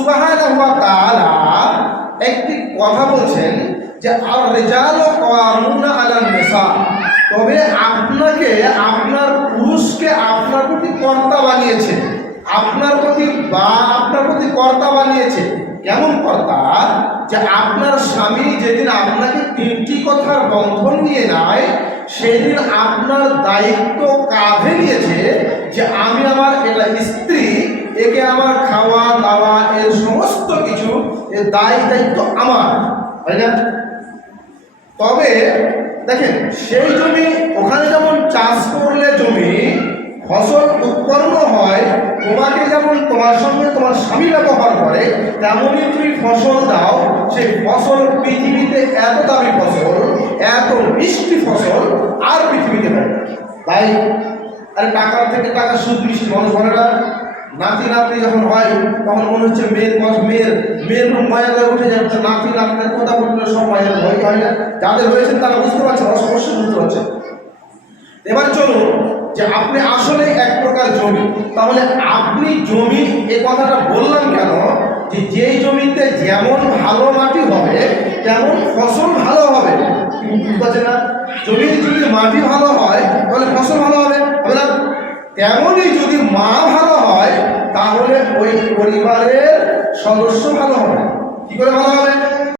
সুবহানাহু ওয়া তাআলা একটি কথা বলছেন যে আর রিজালু কাওয়ামুনা আলান নিসা, তবে আপনাকে আপনার পুরুষকে আপনার প্রতি কর্তা বানিয়েছে, আপনার প্রতি কর্তা বানিয়েছে। কেমন কর্তা? যে আপনার স্বামী যেদিন আপনাকে তিনটি কথার বন্ধন নিয়ে নেয়, সেদিন আপনার দায়িত্ব কাঁধে নিয়েছে যে আমি আমার এটা স্ত্রী, একে আমার খাওয়া দাওয়া এর সমস্ত কিছু এর দায়িত্ব আমার, তাই না? তবে দেখেন, সেই জমি ওখানে যেমন চাষ করলে জমি ফসল উৎপন্ন হয়, তোমাকে যেমন তোমার সঙ্গে তোমার স্বামী ব্যবহার করে, তেমনই তুমি ফসল দাও। সেই ফসল পৃথিবীতে এত দামি ফসল, এত মিষ্টি ফসল আর পৃথিবীতে হয় তাই। আরে টাকার থেকে টাকা সুদ মিষ্টি মানুষ বলে না? নাতি নাতনি যখন হয় তখন মনে হচ্ছে মেয়ের মায়েরা উঠে যাচ্ছে, নাতি নাতনির কথা বললে সব মায়ের ভয় হয় না? যাদের হয়েছেন তারা বুঝতে পারছেন, অবশ্যই বুঝতে পারছেন। এবার চলুন, যে আপনি আসলে এক প্রকার জমি, তাহলে আপনি জমি এ কথাটা বললাম কেন? যে যেই জমিতে যেমন ভালো মাটি হবে তেমন ফসল ভালো হবে, বুঝতে পারছেন না? জমির যদি মাটি ভালো হয় তাহলে ফসল ভালো হবে না? তেমনই যদি মা ভালো হয় তাহলে ওই পরিবারের সদস্য ভালো হবে। কি করে ভালো হবে?